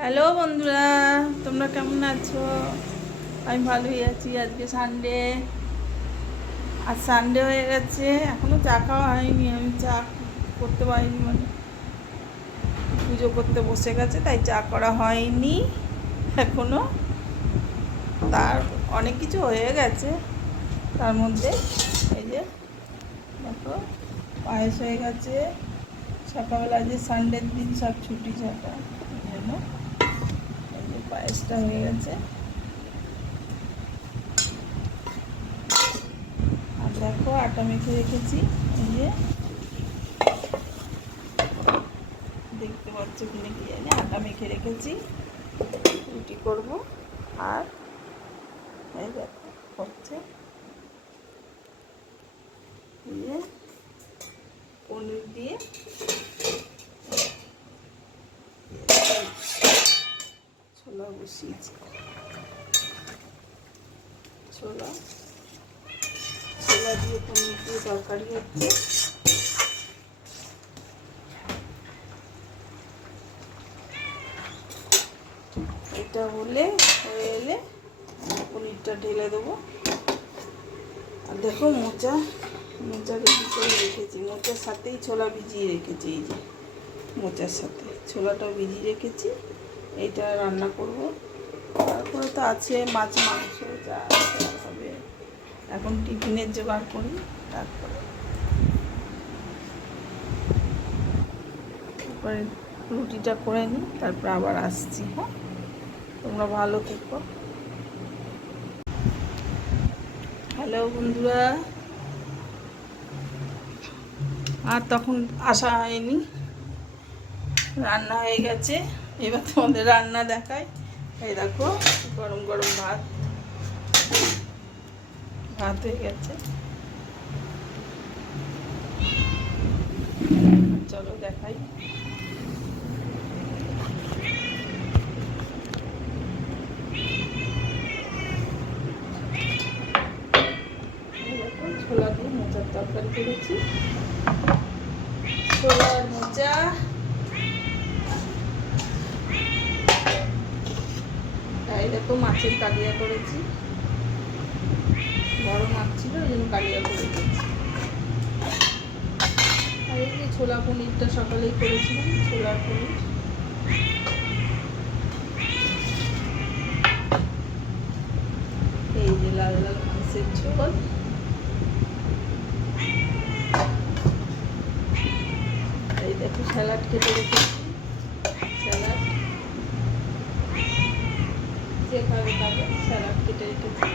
Hello বন্ধুরা, তোমরা কেমন আছো? আমি ভালোই আছি। আজকে সানডে, আজ সানডে হয়ে গেছে, এখনও চা খাওয়া হয়নি। আমি চা করতে পারিনি, মানে পুজো করতে বসে গেছে, তাই চা করা হয়নি এখনও। তার অনেক কিছু হয়ে গেছে, তার মধ্যে এই যে দেখো পায়েস হয়ে গেছে। সকালবেলা যে সানডের দিন সব ছুটি ছাটা, এই জন্য এই যে পায়েসটা হয়ে গেছে। আর দেখো আটা মেখে রেখেছি, এই যে দেখতে পাচ্ছ কিনে কি জানি, আটা মেখে রেখেছি, রুটি করব। আর এই দেখো হচ্ছে, এই যে পনির দিয়ে ছোলা বসিয়েছি। ছোলা ছোলা দিয়ে পনির দিয়ে তরকারি হচ্ছে। এটা হয়ে এলে পনিরটা ঢেলে দেবো। আর দেখো মোচা রেডি করে রেখেছি, মোচার সাথেই ছোলা ভিজিয়ে রেখেছি। এই যে মোচার সাথে ছোলাটাও ভিজিয়ে রেখেছি, এইটা রান্না করব। তারপরে তো আছে মাছ মাংস যা হবে, এখন টিফিনের জোগাড় করি। তারপরে রুটিটা করে নিই, তারপর আবার আসছি। হ্যাঁ, তোমরা ভালো থেকো। হ্যালো বন্ধুরা, আর তখন আসা হয়নি, রান্না হয়ে গেছে। এবার তোমাদের রান্না দেখায়। এই দেখো গরম গরম ভাত হয়ে গেছে। চলো দেখাই। দেখো ছোলা দিয়ে মোচার তরকারি করেছি, ছোলার মোচা। তাই দেখো মাছের কালিয়া করেছি, বড় মাছ ছিল ওই জন্য কালিয়া করে দিয়েছি। আর এই যে ছোলা পনিরটা সকালেই করেছিলাম, ছোলার পনির। এই যে লাল লাল মাছের ঝোল। এই দেখো স্যালাড কেটে রেখেছি, স্যালাড যে খাবে খাবে, স্যালাড কেটে রেখেছি।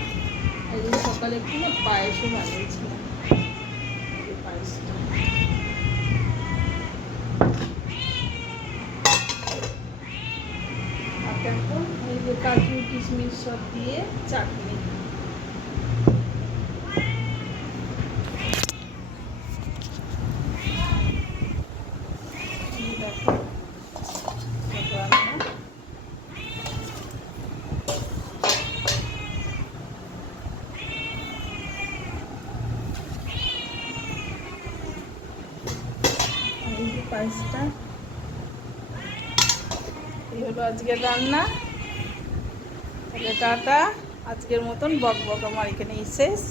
এই যে সকালে একটু না পায়েসও বানিয়েছিলাম, এই পায়েসটা। আর দেখো এই যে কাজু কিশমিশ সব দিয়ে চাটনি। দেখো এই যে পায়েসটা, এই হলো আজকের রান্না। তাহলে টাটা, আজকের মতন বক বক আমার এখানেই শেষ।